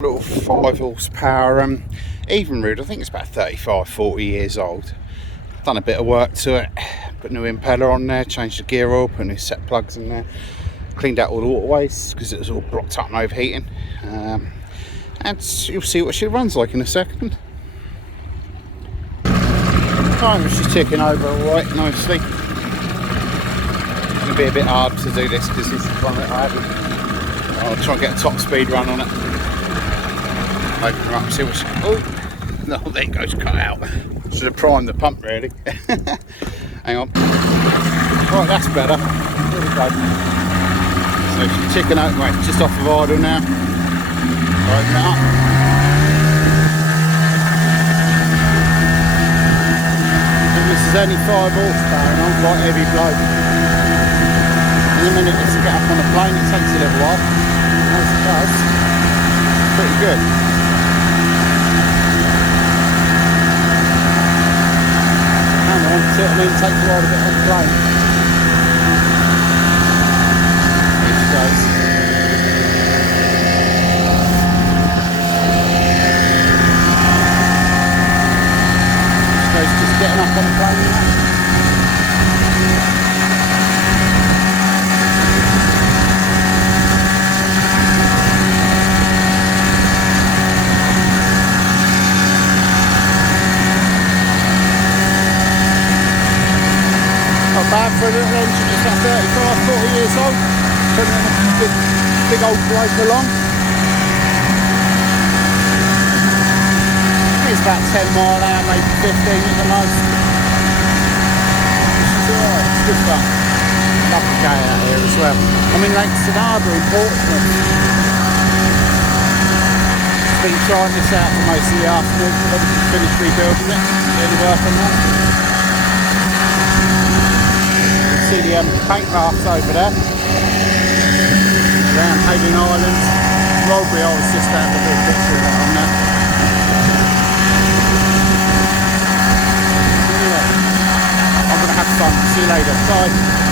Little 5 horsepower Evinrude. I think it's about 35-40 years old. Done a bit of work to it, put new impeller on there, changed the gear oil, put new set plugs in there, cleaned out all the waterways because it was all blocked up and overheating, and you'll see what she runs like in a second. Time is just ticking over alright nicely. It's going to be a bit hard to do this because this is one that I haven't. I'll try and get a top speed run on it. Open her up and see what she... Oh! No, there it goes, cut out. Should have primed the pump really. Hang on. Right, that's better. There we go. So she's ticking out, right, just off of idle now. Open it up. And this is only 5 horsepower and I'm quite heavy bloke. In a minute to get up on the plane, it takes a little while. And as it does, it's pretty good. I mean, it takes a while to get on the plane. Here she goes. She goes just getting up on the plane now. Bad for a little engine, it's about 35-40 years old. Putting a big old bloke along. It's about 10 mile an hour, maybe 15 at the most. It's alright, it's good fun. Love the day out here as well. I'm in Lake Sonaba in Portsmouth. Been trying this out for most of the afternoon, so I've just finished rebuilding it. Doing the work on that. See the paint baths over there around Hayden Island. Mulberry, I was just out to do a picture of that on there. Anyway, I'm going to have fun. See you later. Bye.